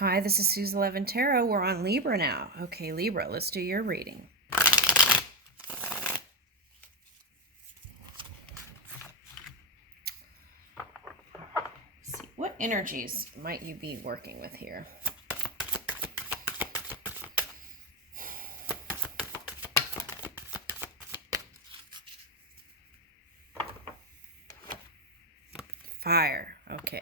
Hi, this is Suze 11 Tarot. We're on Libra now. Okay, Libra, let's do your reading. Let's see, what energies might you be working with here? Fire. Okay.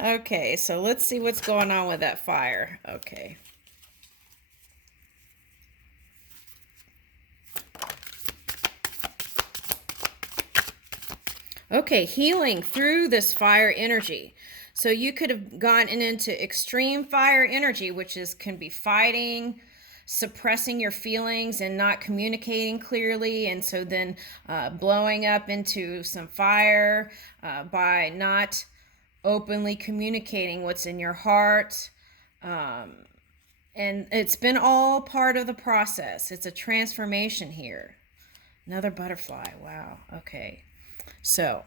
Okay, so let's see what's going on with that fire. Okay. Okay, healing through this fire energy. So you could have gone into extreme fire energy, which can be fighting, suppressing your feelings and not communicating clearly, and so then blowing up into some fire by not openly communicating what's in your heart. And it's been all part of the process. It's a transformation here. Another butterfly. Wow. Okay. So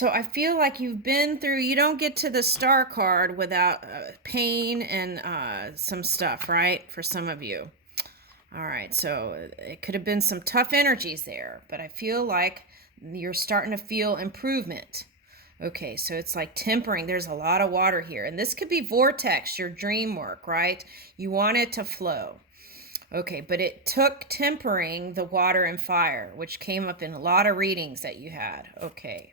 I feel like you've been through, you don't get to the star card without pain and some stuff, right? For some of you. All right, so it could have been some tough energies there, but I feel like you're starting to feel improvement. Okay, so it's like tempering. There's a lot of water here. And this could be vortex, your dream work, right? You want it to flow. Okay, but it took tempering the water and fire, which came up in a lot of readings that you had. Okay.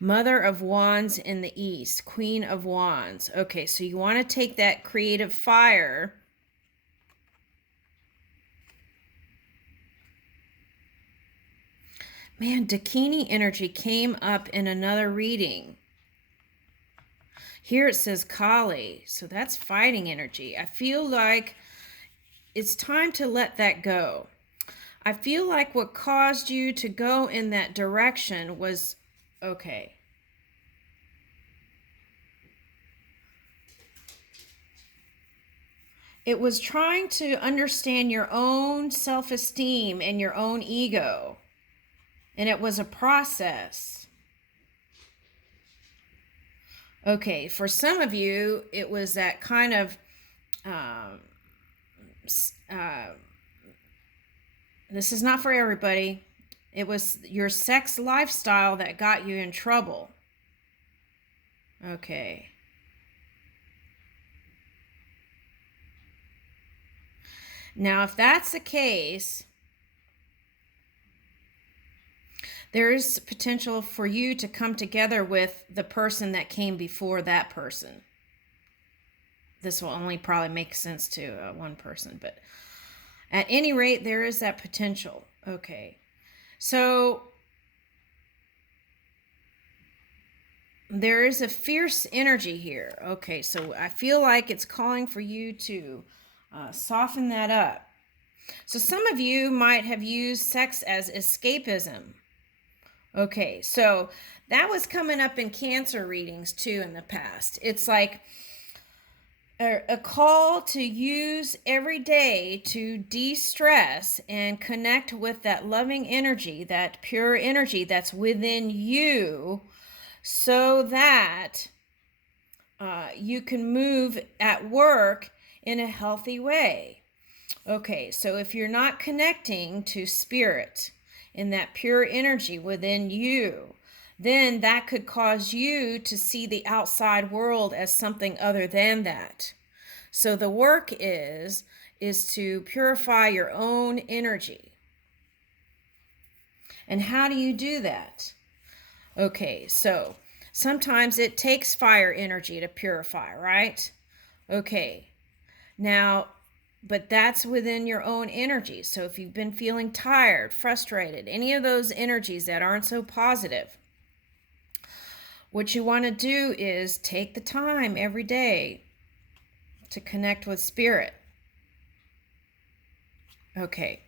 Mother of Wands in the East, Queen of Wands. Okay, so you want to take that creative fire. Man, Dakini energy came up in another reading. Here it says Kali, so that's fighting energy. I feel like it's time to let that go. I feel like what caused you to go in that direction was, okay. It was trying to understand your own self-esteem and your own ego. And it was a process. Okay, for some of you, it was that kind of this is not for everybody. It was your sex lifestyle that got you in trouble. Okay. Now, if that's the case, there is potential for you to come together with the person that came before that person. This will only probably make sense to one person, but at any rate, there is that potential. Okay. So there is a fierce energy here. Okay, so I feel like it's calling for you to soften that up. So some of you might have used sex as escapism. Okay, so that was coming up in Cancer readings too in the past. It's like a call to use every day to de-stress and connect with that loving energy, that pure energy that's within you, so that you can move at work in a healthy way. Okay, so if you're not connecting to spirit in that pure energy within you, then that could cause you to see the outside world as something other than that. So the work is to purify your own energy. And how do you do that? Okay, so sometimes it takes fire energy to purify, right? Okay, now, but that's within your own energy. So if you've been feeling tired, frustrated, any of those energies that aren't so positive, what you want to do is take the time every day to connect with spirit. Okay.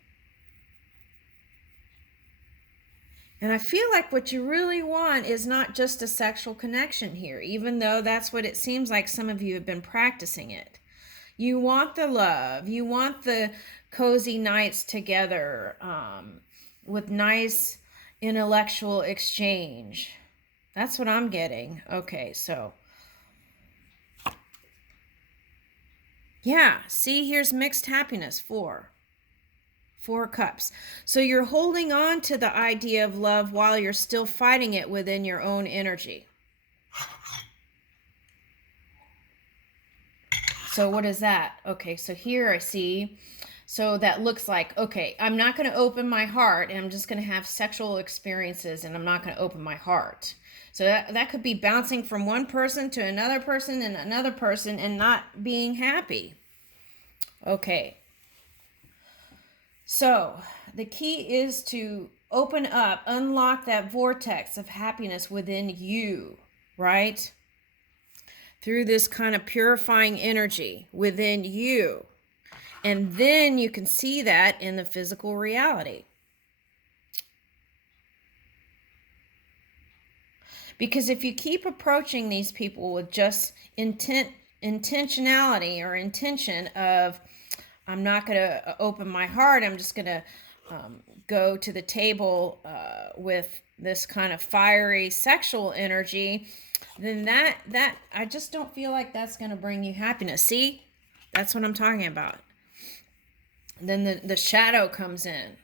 And I feel like what you really want is not just a sexual connection here, even though that's what it seems like some of you have been practicing it. You want the love. You want the cozy nights together with nice intellectual exchange. That's what I'm getting. Okay, so yeah, see, here's mixed happiness, 4 cups. So you're holding on to the idea of love while you're still fighting it within your own energy. So what is that? Okay, so here I see, so that looks like, okay, I'm not going to open my heart and I'm just going to have sexual experiences and I'm not going to open my heart. So that could be bouncing from one person to another person and another person and not being happy. Okay. So the key is to open up, unlock that vortex of happiness within you, right? Through this kind of purifying energy within you. And then you can see that in the physical reality. Because if you keep approaching these people with just intentionality or intention of, I'm not going to open my heart, I'm just going to go to the table with this kind of fiery sexual energy, then that I just don't feel like that's going to bring you happiness. See, that's what I'm talking about. Then the shadow comes in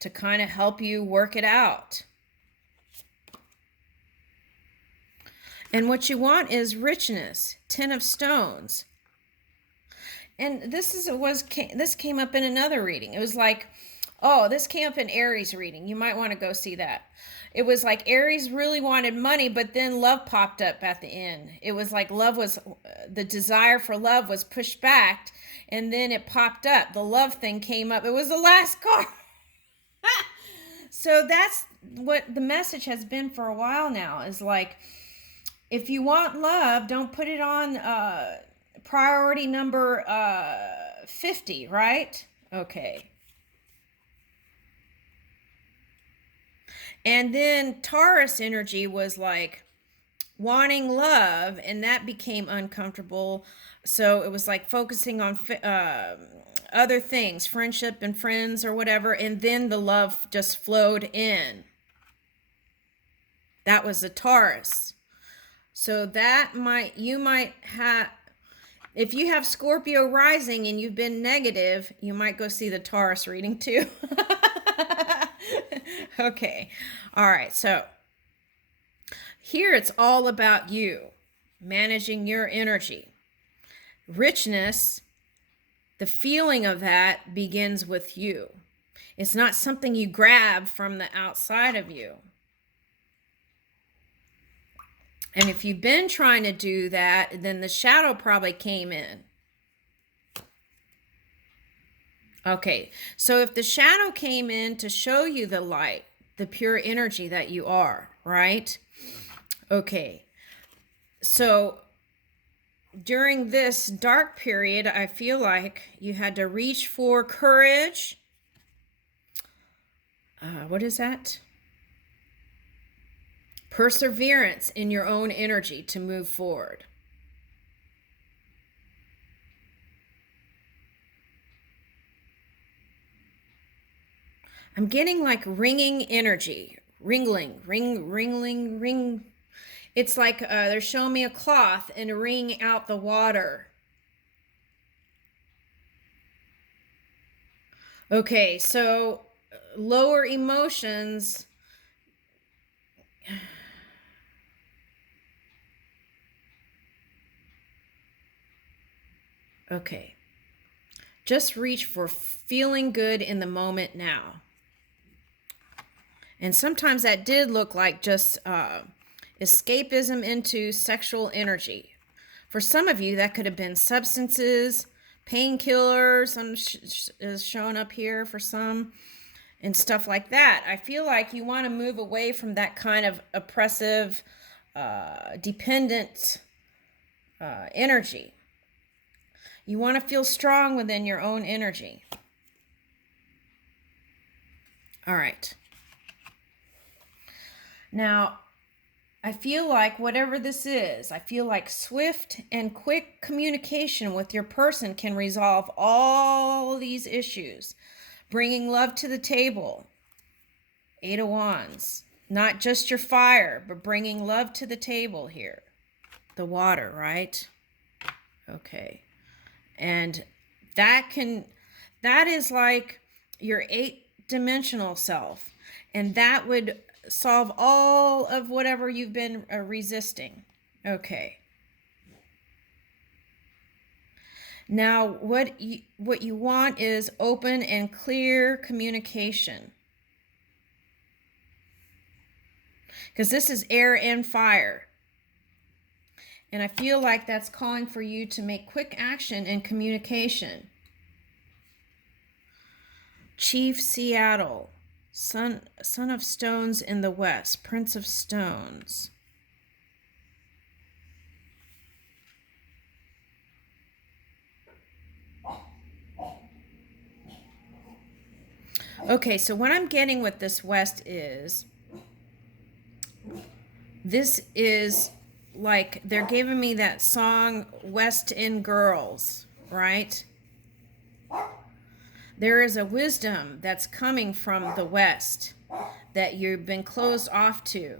to kind of help you work it out. And what you want is richness, 10 of stones. And this came up in another reading. It was like, oh, this came up in Aries reading. You might want to go see that. It was like Aries really wanted money, but then love popped up at the end. It was like the desire for love was pushed back, and then it popped up. The love thing came up. It was the last card. So that's what the message has been for a while now, is like, if you want love, don't put it on priority number 50, right? Okay. And then Taurus energy was like wanting love, and that became uncomfortable. So it was like focusing on other things, friendship and friends or whatever, and then the love just flowed in. That was the Taurus. So you might have, if you have Scorpio rising and you've been negative, you might go see the Taurus reading too. Okay. All right. So here it's all about you, managing your energy. Richness, the feeling of that begins with you. It's not something you grab from the outside of you. And if you've been trying to do that, then the shadow probably came in. Okay, so if the shadow came in to show you the light, the pure energy that you are, right? Okay, so during this dark period, I feel like you had to reach for courage. What is that? Perseverance in your own energy to move forward. I'm getting like ringing energy. Ringling, ring. It's like they're showing me a cloth and wring out the water. Okay, so lower emotions. Okay. Just reach for feeling good in the moment now. And sometimes that did look like just escapism into sexual energy. For some of you, that could have been substances, painkillers, is showing up here for some, and stuff like that. I feel like you want to move away from that kind of oppressive, dependent energy. You want to feel strong within your own energy. All right. Now, I feel like whatever this is, I feel like swift and quick communication with your person can resolve all these issues. Bringing love to the table. Eight of Wands. Not just your fire, but bringing love to the table here. The water, right? Okay. And that is like your 8-dimensional self. And that would solve all of whatever you've been resisting. Okay. Now, what you want is open and clear communication. Because this is air and fire. And I feel like that's calling for you to make quick action in communication. Chief Seattle. Son of Stones in the West. Prince of Stones. Okay, so what I'm getting with this West is, this is like they're giving me that song West End Girls, right? There is a wisdom that's coming from the West that you've been closed off to.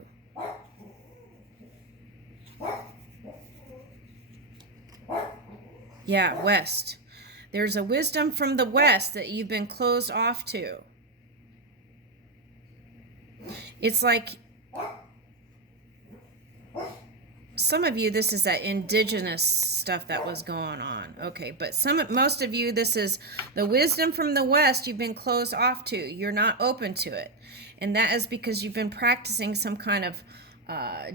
Yeah, West. There's a wisdom from the West that you've been closed off to. It's like some of you, this is that indigenous stuff that was going on. Okay, but most of you, this is the wisdom from the West you've been closed off to. You're not open to it. And that is because you've been practicing some kind of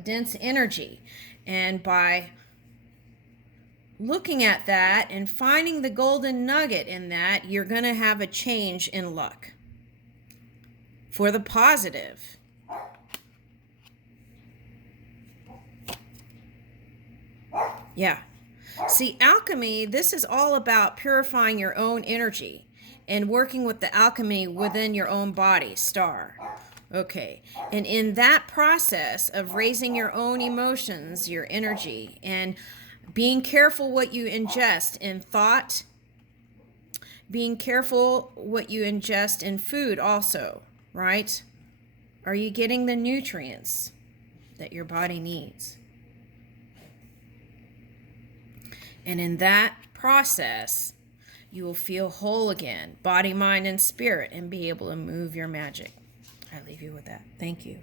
dense energy. And by looking at that and finding the golden nugget in that, you're going to have a change in luck for the positive. Yeah. See, alchemy, this is all about purifying your own energy and working with the alchemy within your own body, star. Okay. And in that process of raising your own emotions, your energy, and being careful what you ingest in thought, being careful what you ingest in food also, right? Are you getting the nutrients that your body needs? And in that process, you will feel whole again, body, mind, and spirit, and be able to move your magic. I leave you with that. Thank you.